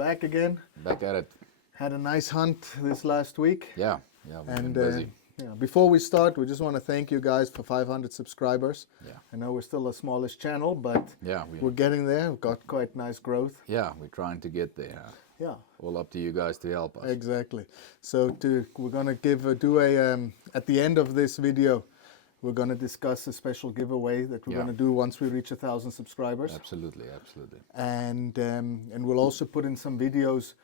back again. Back at it. Had a nice hunt this last week. Yeah, we've been And busy. before we start, we just want to thank you guys for 500 subscribers. Yeah. I know we're still a smallish channel, but Yeah, we're getting there. We've got quite nice growth. yeah, we're trying to get there. Yeah, All up to you guys to help us. exactly. So we're gonna at the end of this video, we're gonna discuss a special giveaway that we're gonna do once we reach 1,000 subscribers. Absolutely. And we'll also put in some videos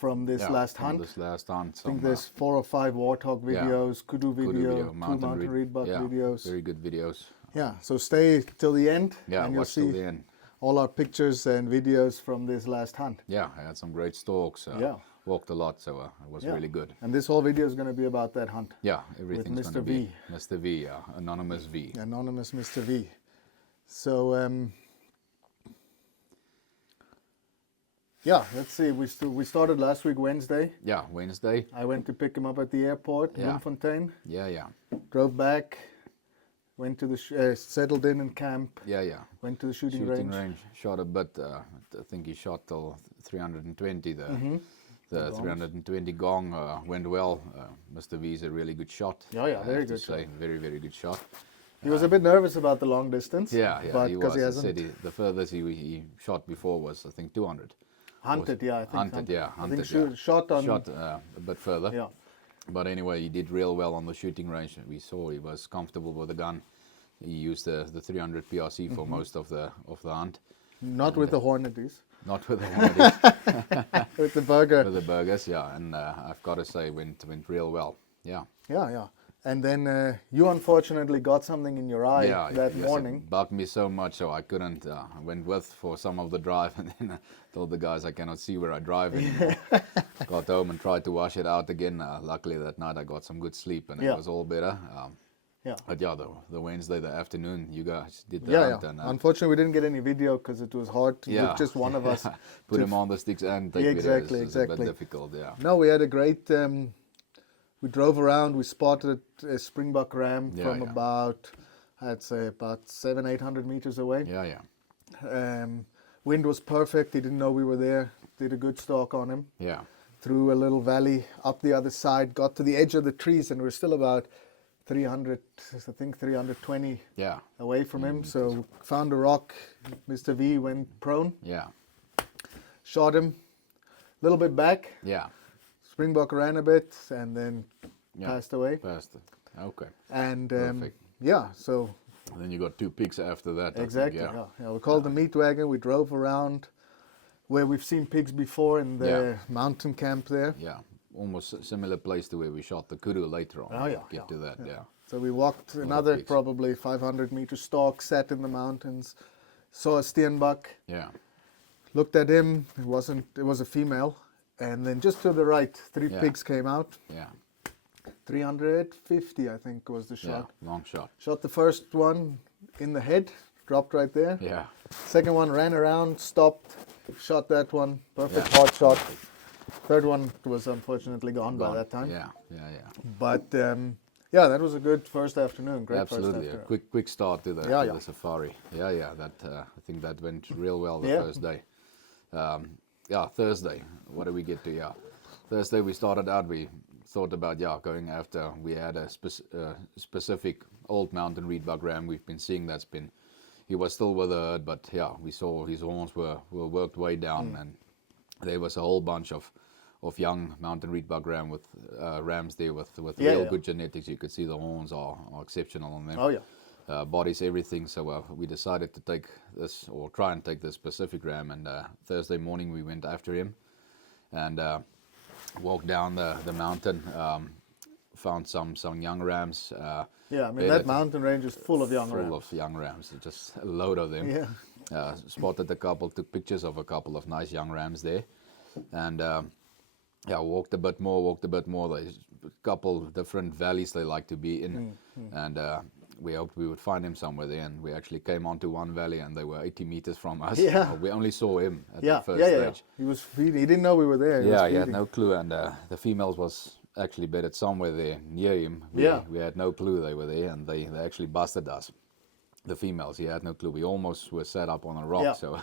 from this last from hunt. This last hunt. I think there's 4 or 5 warthog videos, kudu video, 2 mountain reedbuck videos. Very good videos. Yeah, so stay till the end, Yeah, and you'll watch till see the end. all our pictures and videos from this last hunt. Yeah, I had some great stalks. Walked a lot, so it was really good. And this whole video is going to be about that hunt. Yeah, everything's Mr. going to be V. Mr. V, Anonymous V. Anonymous Mr. V. So, let's see. We started last week Wednesday. Yeah, Wednesday. I went to pick him up at the airport, Bloemfontein. Yeah. Drove back, went to the settled in camp. Yeah. Went to the shooting range. Shot a bit. I think he shot till 320 there. The 320 gong went well. Mr. V is a really good shot. Yeah, very good shot. Very, very good shot. He was a bit nervous about the long distance. Yeah, but he was. He said the furthest he shot before was, I think, 200. Hunted, I think. Hunted. I think shot a bit further. Yeah. But anyway, he did real well on the shooting range. We saw he was comfortable with the gun. He used the 300 PRC for most of the hunt. Not with the Hornadies. Not with the Hornadies. With the burger. With the burgers, yeah. And I've got to say, went real well. Yeah. Yeah. And then you unfortunately got something in your eye that morning. It bugged me so much, so I couldn't. I went with for some of the drive, and then I told the guys I cannot see where I drive anymore. Got home and tried to wash it out again. Luckily that night I got some good sleep, and it was all better. But the Wednesday, the afternoon, you guys did the hunt. And, unfortunately, we didn't get any video because it was hard to with just one of us. Put him on the sticks and take videos. It's a bit difficult, yeah. No, we had a great... we drove around, we spotted a springbuck ram from about, I'd say, about 700-800 meters away. Yeah. Wind was perfect, he didn't know we were there, did a good stalk on him. Yeah. Through a little valley, up the other side, got to the edge of the trees, and we're still about 320 away from him. So found a rock, Mr. V went prone. Yeah. Shot him, a little bit back. Yeah. Springbuck ran a bit and then passed away. Okay. And perfect. So. And then you got 2 pigs after that. Exactly. Yeah. We called the meat wagon. We drove around where we've seen pigs before in the mountain camp there. Yeah. Almost a similar place to where we shot the kudu later on. Get to that. Yeah. So we walked another probably 500 meter stalk, sat in the mountains, saw a steenbuck. Yeah. Looked at him. It was a female. And then just to the right, 3 pigs came out. Yeah. 350, I think, was the shot. Yeah, long shot. Shot the first one in the head, dropped right there. Yeah. Second one ran around, stopped, shot that one. Perfect hard shot. Third one was unfortunately gone by that time. Yeah. But that was a good first afternoon. Great Absolutely. first afternoon. A quick start to the safari. Yeah. That I think that went real well the first day. Thursday. What did we get to? Thursday we started out. We thought about going after. We had a specific old mountain reedbuck ram we've been seeing. He was still with the herd, but we saw his horns were worked way down, and there was a whole bunch of young mountain reedbuck ram with rams there with real good genetics. You could see the horns are exceptional on them. Oh yeah. Bodies, everything. So we decided to take this, or try and take this specific ram. And Thursday morning we went after him, and walked down the mountain. Found some young rams. That mountain range is full of young rams. Full of young rams, just a load of them. Yeah. Spotted a couple, took pictures of a couple of nice young rams there, and walked a bit more. There's a couple different valleys they like to be in, and we hoped we would find him somewhere there, and we actually came onto one valley, and they were 80 meters from us. Yeah. We only saw him at the first stage. He was feeding. He didn't know we were there. He had no clue, and the females was actually bedded somewhere there near him. We had no clue they were there, and they actually busted us. The females, he had no clue. We almost were set up on a rock, so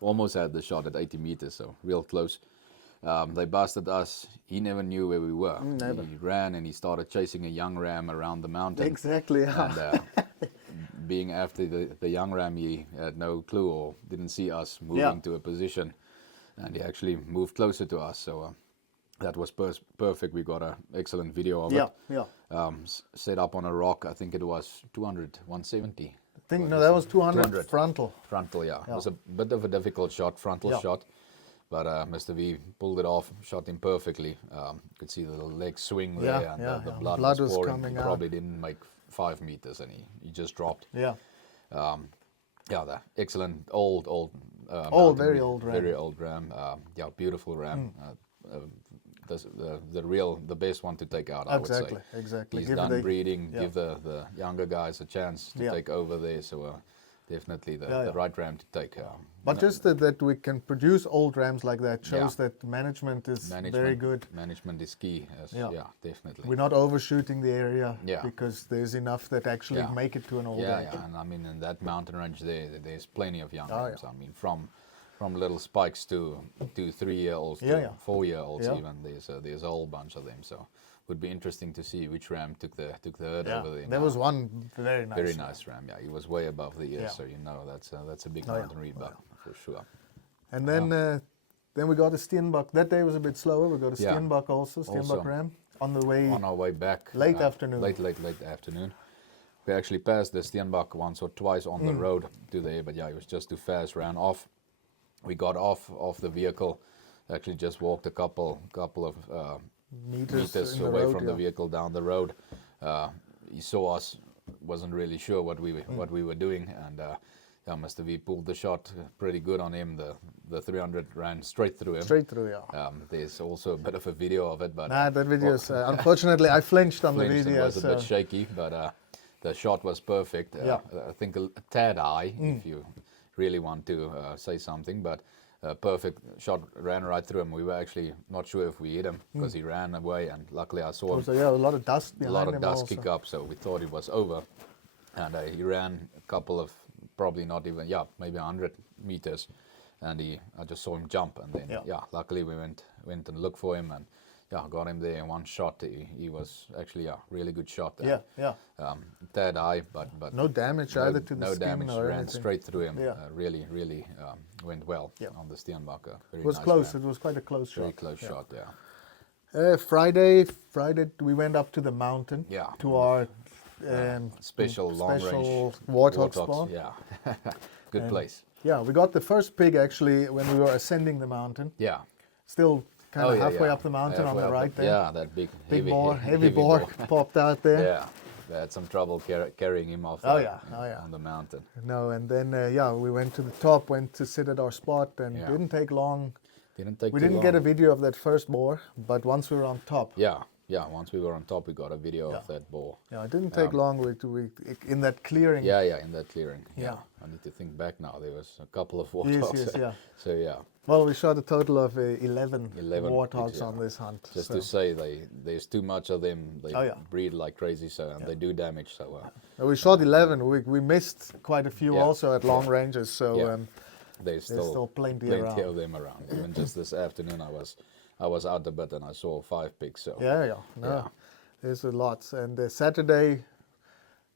almost had the shot at 80 meters, so real close. They busted us. He never knew where we were. Never. He ran and he started chasing a young ram around the mountain. Exactly. Yeah. And being after the young ram, he had no clue or didn't see us moving to a position, and he actually moved closer to us. So that was perfect. We got an excellent video of it. Yeah. Set up on a rock. I think it was 200, 170. I think no, that was 200 200. frontal. Frontal, yeah. It was a bit of a difficult shot, frontal shot. But Mr. V pulled it off, shot him perfectly. You could see the legs swing there, and the blood was pouring. Coming He out. probably didn't make 5 meters, and he just dropped. Yeah. The excellent old Very old ram. Very old ram. Beautiful ram. The best one to take out, I would say. Exactly. He's done breeding. Give the younger guys a chance to take over there. So definitely the right ram to take. But just that we can produce old rams like that shows that management is very good. Management is key. Definitely. We're not overshooting the area Yeah. because there's enough that actually make it to an old age. And I mean in that mountain range there's plenty of young rams. I mean from little spikes to 3-year-olds to 4-year-olds even. There's a whole bunch of them. So would be interesting to see which ram took the herd over there. There was one very nice ram. Yeah, he was way above the ears, so you know that's a big mountain reedbuck for sure. And then we got a steenbok. That day was a bit slower. We got a steenbok also, steenbok ram on our way back. Late afternoon. Late afternoon. We actually passed the steenbok once or twice on the road to there, but it was just too fast. Ran off. We got off the vehicle. Actually, just walked a couple of meters away from the vehicle down the road. He saw us, wasn't really sure what we were doing, and Mr. V pulled the shot pretty good on him. The 300 ran straight through him. Straight through, yeah. There's also a bit of a video of it, but that video is unfortunately I flinched on the video. It was a bit shaky, but the shot was perfect. I think a tad high if you really want to say something, but perfect shot, ran right through him. We were actually not sure if we hit him because he ran away, and luckily I saw him. So a lot of dust behind him. A lot of dust kick up, so we thought it was over, and he ran a couple of probably not even maybe 100 meters, and I just saw him jump, and then luckily we went and looked for him, and got him there in one shot. He was actually really good shot there. Tad high, but no damage either to the no skin damage. or Ran anything. straight through him. Really went well on the steenbok. It was nice close. ram. It was quite a close shot. Very close shot. Yeah. Friday we went up to the mountain. Yeah. To our Special long range warthog spawn. Yeah. Good place. Yeah, we got the first pig actually when we were ascending the mountain. Yeah. Still kind of halfway up the mountain on the right there. Yeah, that big heavy boar popped out there. Yeah. We had some trouble carrying him off on the mountain. No, and then we went to the top, went to sit at our spot, and didn't take long. We didn't get a video of that first boar, but once we were on top. Once we were on top, we got a video of that boar. Yeah, it didn't take long. We in that clearing. Yeah, in that clearing. Yeah. I need to think back now. There was a couple of warthogs. Yes. So Well, we shot a total of 11 warthogs on this hunt. Just to say, there's too much of them. They breed like crazy, and they do damage. So we shot 11. We missed quite a few also at long ranges. So there's still plenty of them around. Even just this afternoon, I was out a bit and I saw 5 pigs. So there's a lot. And Saturday,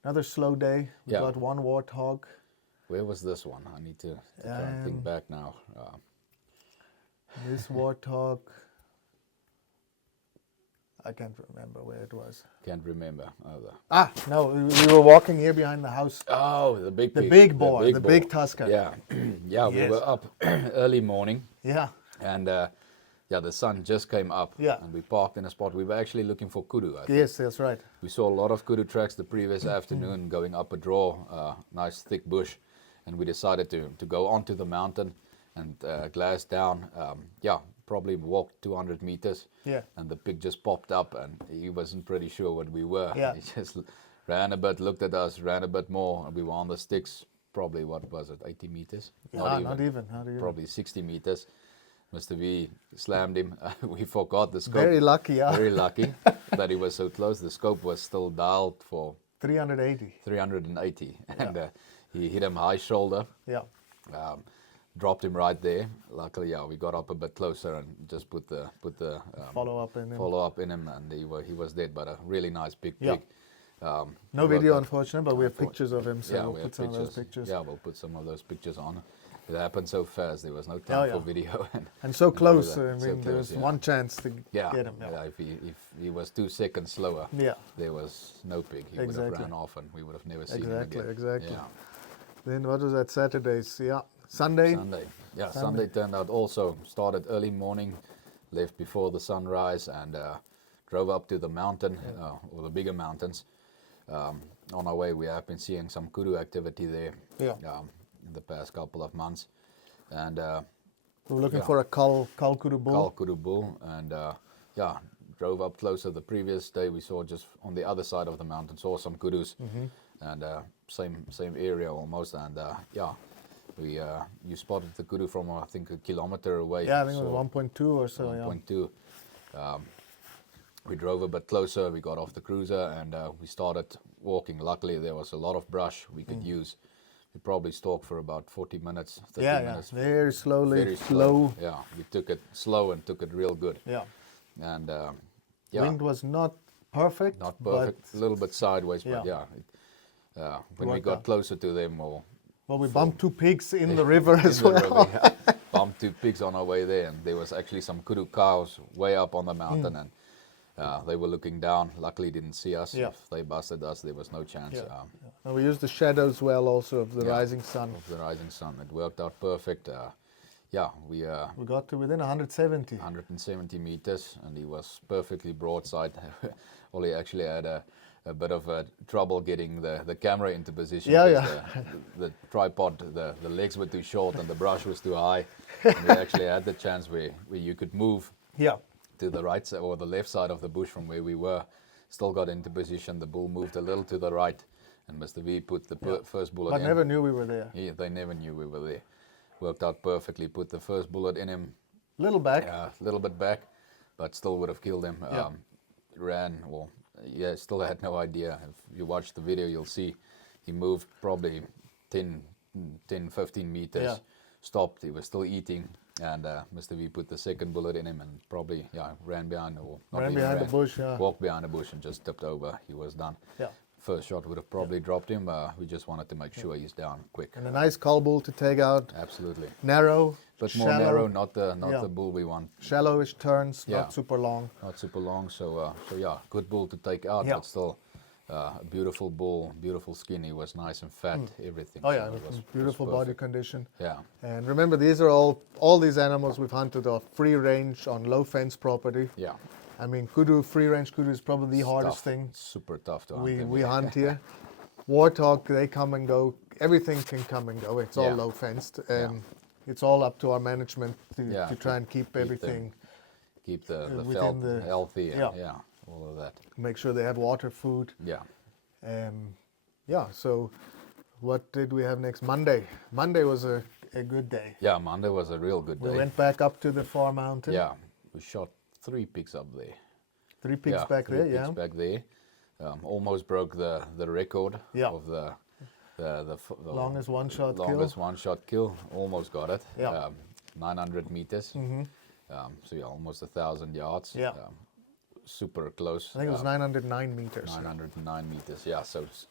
another slow day. We got one warthog. Where was this one? I need to try and think back now. This warthog, I can't remember where it was. Can't remember either. No, we were walking here behind the house. Oh, the big pig. The big boar, the big tusker. Yeah, we were up early morning. Yeah. And the sun just came up. Yeah. And we parked in a spot. We were actually looking for kudu, I think. Yes, that's right. We saw a lot of kudu tracks the previous afternoon going up a draw, nice thick bush. And we decided to go onto the mountain and glass down. Probably walked 200 meters. Yeah. And the pig just popped up, and he wasn't pretty sure what we were. Yeah. He just ran a bit, looked at us, ran a bit more, and we were on the sticks. Probably, what was it, 80 meters? Yeah, not even. Probably 60 meters. Mr. V slammed him. We forgot the scope. Very lucky, Very lucky that he was so close. The scope was still dialed for 380. And he hit him high shoulder. Yeah. dropped him right there. Luckily, we got up a bit closer and just put the Follow up in him. follow up in him, and he was dead. But a really nice big Yeah. pig. No video, unfortunately, but we have pictures of him, so Yeah, we'll we put have some of those pictures. pictures. Yeah, we'll put some of those pictures on. It happened so fast. There was no time for video. And so close. all I that. mean, So there close, was one chance to yeah, get him. yeah. If he was 2 seconds slower, Yeah. there was no pig. He would Exactly. have ran off, and we would have never seen Exactly, him again. exactly. Yeah. Then what was that? Saturdays? Yeah. Sunday. Sunday turned out also. Started early morning, left before the sunrise, and drove up to the mountain, or the bigger mountains. On our way, we have been seeing some kudu activity there. Yeah. In the past couple of months, and We were looking for a cull kudu bull. Cull kudu bull, and drove up closer. The previous day, we saw just on the other side of the mountain, saw some kudus, and same area almost, and you spotted the kudu from I think a kilometer away. Yeah, I think it was 1.2 or so. 1.2. We drove a bit closer. We got off the cruiser and we started walking. Luckily, there was a lot of brush we could use. We probably stalked for about 40 minutes, 30 minutes. Very slowly, Very slow. Yeah, we took it slow and took it real good. Yeah. And Wind was not perfect. not perfect, a but little bit sideways, but when we got closer to them, well, we bumped 2 pigs in the river as in the well. river, yeah. Bumped 2 pigs on our way there, and there was actually some kudu cows way up on the mountain, and they were looking down. Luckily, didn't see us. Yeah. If they busted us, there was no chance. Yeah. And we used the shadows well also of the rising sun. Of the rising sun, it worked out perfect. We got to within 170. 170 meters, and he was perfectly broadside. Ollie actually had a bit of trouble getting the camera into position. Yeah. The tripod, the legs were too short and the brush was too high. And we actually had the chance where you could move to the right side or the left side of the bush from where we were. Still got into position. The bull moved a little to the right, and Mr. V put the first bullet in. But never knew we were there. Yeah, they never knew we were there. Worked out perfectly. Put the first bullet in him. Little back. A little bit back, but still would have killed him. Still had no idea. If you watch the video, you'll see he moved probably 10, 15 meters, stopped, he was still eating, and Mr. V put the second bullet in him and probably, ran behind, or not Ran even behind the bush, walked behind the bush and just tipped over. He was done. Yeah. First shot would have probably dropped him. We just wanted to make sure he's down quick. And a nice cull bull to take out. Absolutely. Narrow, But shallow, more narrow, not the bull we want. shallowish turns, not super long. Not super long, so good bull to take out, Yeah. but still a beautiful bull, beautiful skin. He was nice and fat, everything. Oh so yeah, it was beautiful body perfect. condition. Yeah, And remember, these are all these animals we've hunted are free range on low fence property. yeah. I mean, kudu, free range kudu is probably the hardest Tough. thing Super tough to hunt. we them. hunt here. Warthog, they come and go. Everything can come and go. It's all Yeah. low fenced. It's all up to our management Yeah, to try and keep them everything, Keep the within felt the- healthy. yeah. Yeah, all of that. make sure they have water, food. Yeah, So what did we have next? Monday. Monday was a good day. yeah. Monday was a real good We day. went back up to the far mountain. Yeah, we shot 3 pigs up there. 3 pigs back three there, pigs yeah. back there. Almost broke the record Yeah. of the Longest one-shot kill. longest one-shot kill. Almost got it. Yeah. 900 meters. So almost 1,000 yards. Yeah. Super close. I think it was 909 meters. 909 meters. Yeah, so it's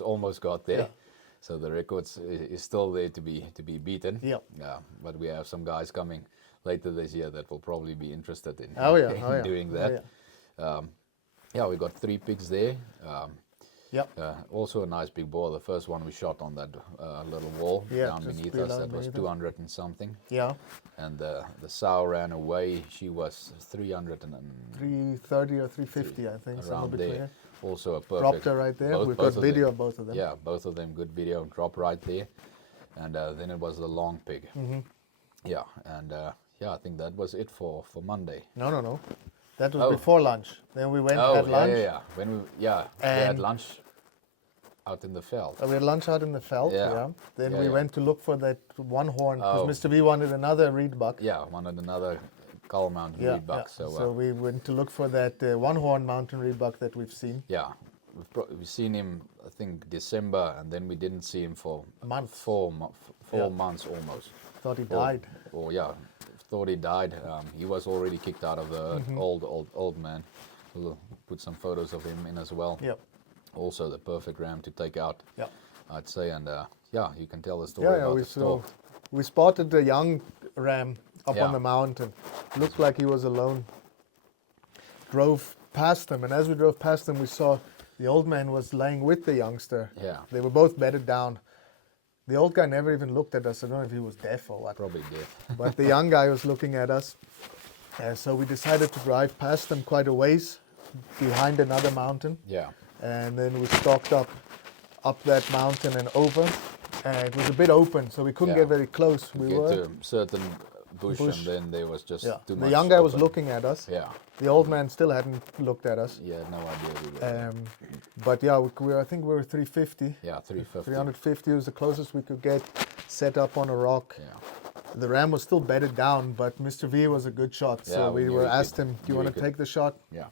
almost got there. Yeah. So the record is still there to be beaten. Yeah. But we have some guys coming later this year that will probably be interested in, in doing that. We got 3 pigs there. Also a nice big boar. The first one we shot on that little wall down just beneath below us. That was beneath us. 200 and something. Yeah, And the sow ran away. She was 300 and 330 or 350, I think, somewhere around between there. there. Also a perfect. Dropped her right there. We've got of video them. of both of them. Yeah, both of them, good video. Drop right there. And then it was the long pig. Yeah, and I think that was it for Monday. No. That was before lunch. Then we went had lunch. When we had lunch out in the veld. We had lunch out in the veld. Yeah. Then we went to look for that one horn because Mr. B wanted another reed buck. Yeah, wanted another Cull Mountain reed buck. So we went to look for that one horn mountain reed buck that we've seen. Yeah, we've seen him, I think, December, and then we didn't see him for Month. 4 Yeah. months almost. Thought he died. Or yeah, thought he died. He was already kicked out of the herd. Old man. We'll put some photos of him in as well. Yep. Also the perfect ram to take out, Yep. I'd say. And yeah, you can tell the story Yeah, about we the stalk. we spotted the young ram up Yeah. on the mountain. Looked like he was alone. Drove past him, and as we drove past him, we saw the old man was laying with the youngster. Yeah. They were both bedded down. The old guy never even looked at us. I don't know if he was deaf or what. Probably did. But the young guy was looking at us. So we decided to drive past them quite a ways behind another mountain. Yeah. And then we stalked up that mountain and over. It was a bit open, so we couldn't Yeah. get very close. We Get were. to a certain bush, Bush. and then there was just Yeah. too The much. young guy was open. looking at us. Yeah. The old man still hadn't looked at us. Yeah, no idea who we were. But yeah, I think we were 350. Yeah, 350. 350 was the closest we could get, set up on a rock. Yeah. The ram was still bedded down, but Mr. V was a good shot. So Yeah, we we knew were he asked could- him, do you knew want he to could. take the shot? Yeah.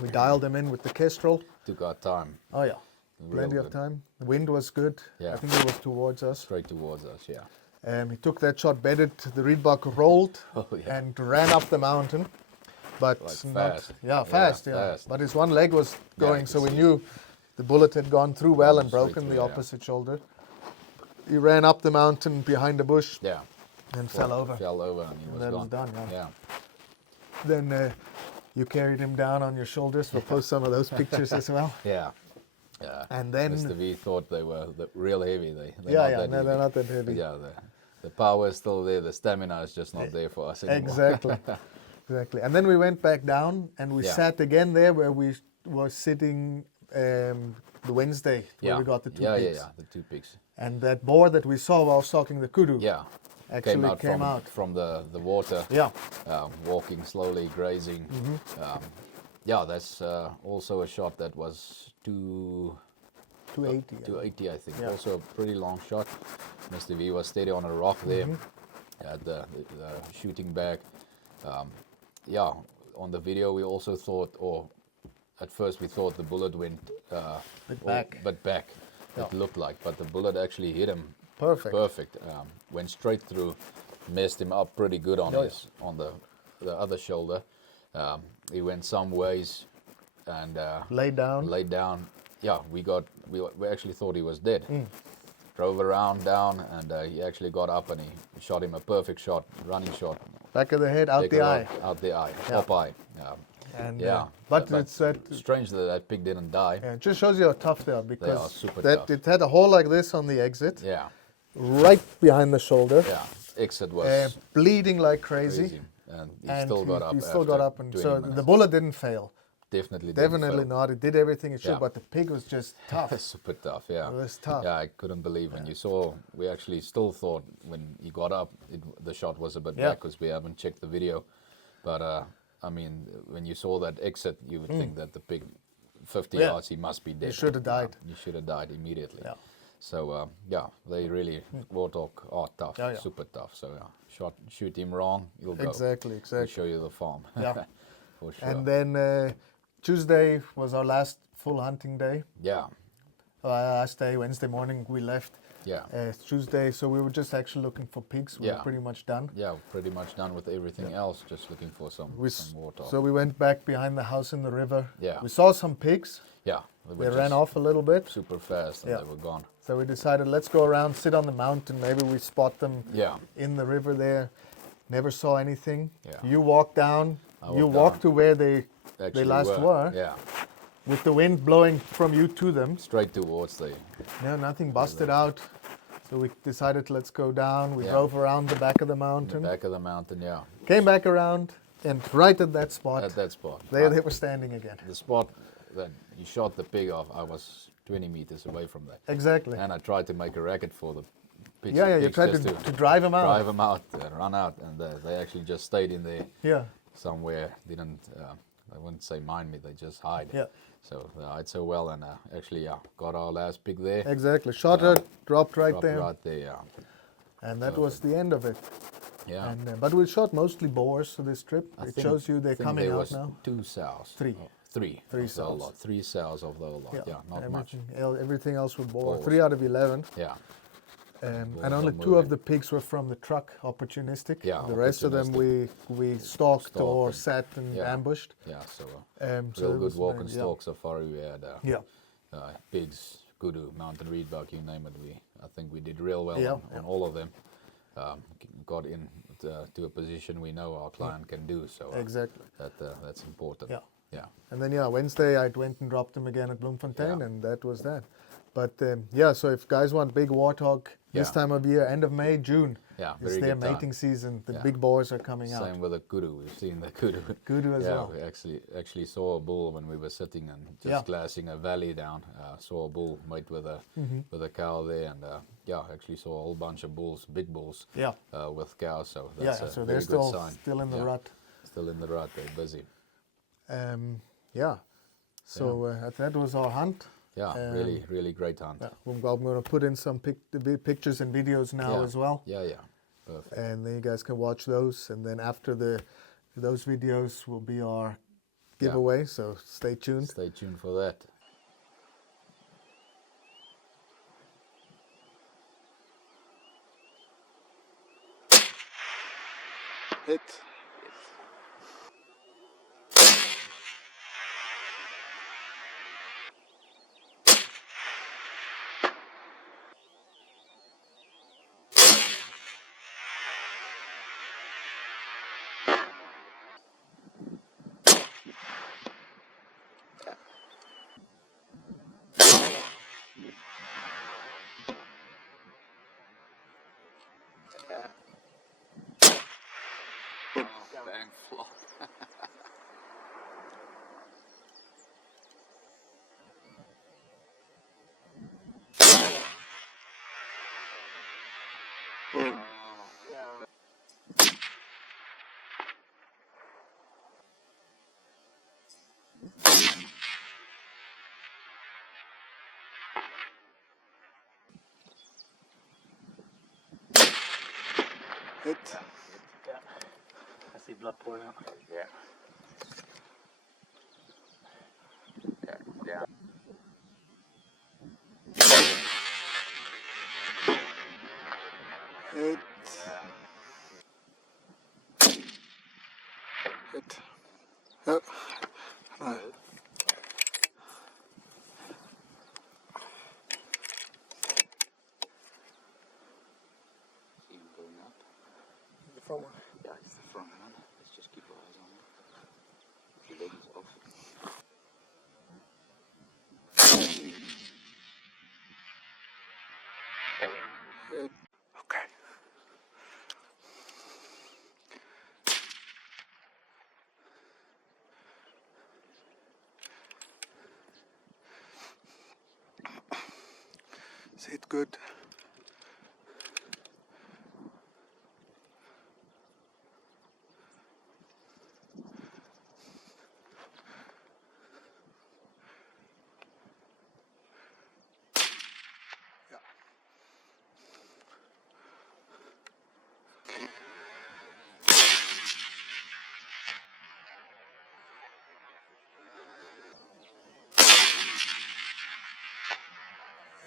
We dialed him in with the Kestrel. Took our time. Oh yeah, Real plenty of good. time. The wind was good. Yeah. I think it was towards us. Straight towards us, yeah. He took that shot, bedded, the reedbuck rolled Oh, yeah. and ran up the mountain. But Like not, fast. yeah, Yeah, fast, yeah. fast. But his one leg was going, you so we see. knew the bullet had gone through well Gone and straight broken through, the yeah. opposite shoulder. He ran up the mountain behind a bush Yeah. and fell over. Fell over and he was that was gone. done, yeah. Yeah. Then you carried him down on your shoulders. We'll post some of those pictures as well. Yeah. Yeah. And then, Mr. V thought they were real heavy. They're yeah, not yeah, that no, heavy. they're not that heavy. Yeah, the power is still there. The stamina is just not there for us anymore. Exactly. Exactly. And then we went back down and we Yeah. sat again there where we were sitting the Wednesday where Yeah. we got the two yeah, pigs. yeah, the 2 pigs. And that boar that we saw while stalking the kudu Yeah. actually came out. from the water. Yeah. Walking slowly, grazing. Yeah, that's also a shot that was 280. yeah. 280, I think. Yeah. Also a pretty long shot. Mr. V was steady on a rock there. Had the shooting bag. Yeah, on the video we also thought, or at first we thought the bullet went back. But back. Yeah. It looked like, but the bullet actually hit him Perfect. perfect. Went straight through, messed him up pretty good on Oh, his on the other shoulder. He went some ways and Lay down. laid down. Yeah, we actually thought he was dead. Mm. Drove around down, and he actually got up and he shot him a perfect shot, running shot. Back of the head, out Take the it eye. Out the eye, Yeah. top eye. And, Yeah, but it's that. strange that that pig didn't die. Yeah, it just shows you how tough they are because super that tough. it had a hole like this on the exit, Yeah, right behind the shoulder, yeah. Exit was bleeding like crazy. crazy, and he And still got up. he still after got up, and 20 so minutes. the bullet didn't fail. Definitely Definitely didn't not. It did everything it should, Yeah. but the pig was just tough. fail. Super tough, yeah. It was tough. Yeah, I couldn't believe when you saw. We actually still thought when he got up, the shot was a bit Yeah. back because we haven't checked the video. But I mean, when you saw that exit, you would think that the pig, 50 Yeah. yards, he must be dead. should have died. He should have died immediately. Yeah. So yeah, they really warthog are tough, Yeah, yeah. super tough. So yeah, shoot him wrong, you'll go. Exactly, We'll exactly. show you the farm. Yeah. For sure. And then Tuesday was our last full hunting day. yeah, Last day, Wednesday morning, we left. yeah. Tuesday, so we were just actually looking for pigs. We were Yeah. pretty much done. Yeah, pretty much done with everything else. Just looking for some water. So we went back behind the house in the river. Yeah. We saw some pigs. yeah, They ran off a little bit. super fast and Yeah. they were gone. So we decided, let's go around, sit on the mountain. Maybe we spot them Yeah, in the river there. Never saw anything. Yeah. You walked down. I You walked walked down. to where they actually last were. Yeah, with the wind blowing from you to them. straight towards the. No, nothing busted out. So we decided, let's go down. We Yeah. drove around the back of the In the mountain. back of the mountain, yeah, Came back around, and right at that spot, at that spot. there they were standing again. The spot that you shot the pig off, I was 20 meters away from that. Exactly. And I tried to make a racket for the pigs. Yeah, you pigs tried just to drive them out. drive them out, run out, and they actually just stayed in there Yeah, somewhere. Didn't, I wouldn't say mind me, they just hide. yeah, So they hide so well, and actually, yeah, got our last pig there. exactly. Shot her, dropped right Dropped there, right there, yeah. and that was the end of it. Yeah. And but we shot mostly boars for this trip. I It think- shows you they're think coming there out was now. 2 sows. Three. Oh, Three. Three of the whole sows. lot. 3 sows of the whole lot. Yeah, not much. Everything else were Balls. 3 out of 11. Yeah. And Balls only are 2 of moving. the pigs were from the truck, opportunistic. Yeah, The rest of them we stalked or and- sat and yeah. ambushed. Yeah, so So real it good was walk nice, and yeah. stalk safari. We had Yeah. pigs, kudu, mountain reedbuck, you name it. I think we did real well Yeah, on all of them. Got in to a position we know our client can do. So Exactly. that's important. Yeah. Yeah. And then Wednesday I went and dropped them again at Bloemfontein, Yeah. and that was that. But so if guys want big warthog this Yeah. time of year, end of May, June, Yeah, it's very their good time. mating season. The Yeah. big boys are coming out. Same with the kudu. We've seen the kudu. Kudu as well. We actually saw a bull when we were sitting and just Yeah. glassing a valley down. Saw a bull mate with a cow there, and actually saw a whole bunch of bulls, big bulls, Yeah. with cows. So that's a So very they're good sign. still in the rut. Still in the rut. They're busy. So that was our hunt. Yeah, really great hunt. Yeah, I'm going to put in some pictures and videos now as well. Yeah. Perfect. And then you guys can watch those. And then after those videos will be our giveaway. So stay tuned. Stay tuned for that. Hit. Bang flop. Hit. Yeah. I see blood pouring out. Yeah. Yeah. Hit. Hit. Oh. No. See him going up. The front one. Yeah, it's the front one. Let's just keep our eyes on it. The leg is off. Okay. Is it good?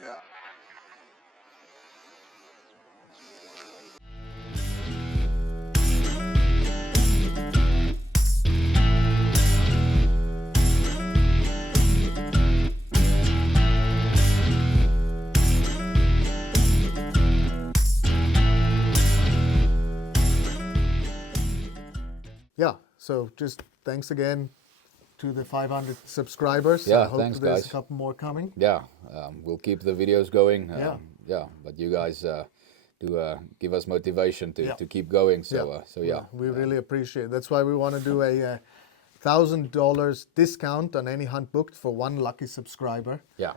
Yeah. Yeah, so just thanks again to the 500 subscribers. Yeah, I hope thanks, there's guys. a couple more coming. Yeah, we'll keep the videos going. Yeah. But you guys do give us motivation Yeah. to keep going. So yeah. We really appreciate it. That's why we want to do a $1,000 discount on any hunt booked for one lucky subscriber. Yeah,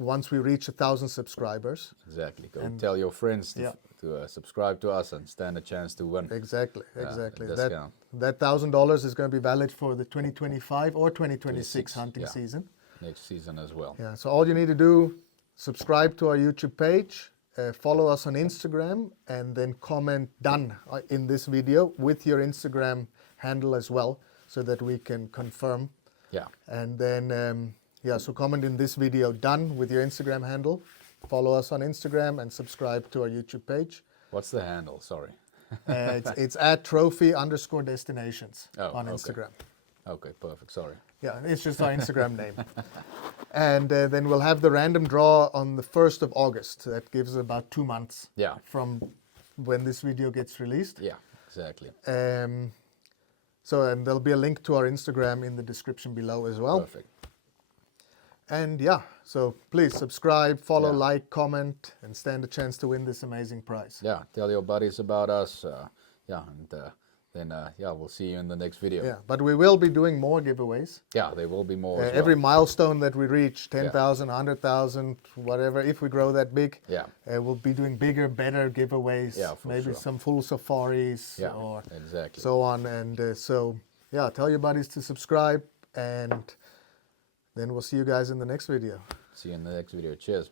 Once we reach 1,000 subscribers. exactly. Go tell your friends to, Yeah. to subscribe to us and stand a chance to win. Exactly. Discount. That $1,000 is going to be valid for the 2025 or 2026 hunting yeah. season. Next season as well. Yeah. So all you need to do, subscribe to our YouTube page, follow us on Instagram, and then comment "done" in this video with your Instagram handle as well, so that we can confirm Yeah. And then, yeah, so comment in this video done with your Instagram handle. Follow us on Instagram and subscribe to our YouTube page. What's the handle? Sorry. It's at trophy_destinations on okay. Instagram. Okay, perfect. Sorry. Yeah, it's just our Instagram name. And then we'll have the random draw on the 1st of August. That gives about 2 months Yeah. from when this video gets released. Yeah, exactly. So, and there'll be a link to our Instagram in the description below as well. Perfect. And yeah, so please subscribe, follow, Yeah. like, comment, and stand a chance to win this amazing prize. Yeah, tell your buddies about us. Yeah, and then yeah, we'll see you in the next video. Yeah, but we will be doing more giveaways. Yeah, there will be more. As Every well. milestone that we reach, 10,000, 100,000, whatever, if we grow that big, Yeah. we'll be doing bigger, better giveaways. Yeah, for maybe sure. some full safaris Yeah, or exactly. so on. And so, yeah, tell your buddies to subscribe, and then we'll see you guys in the next video. See you in the next video. Cheers.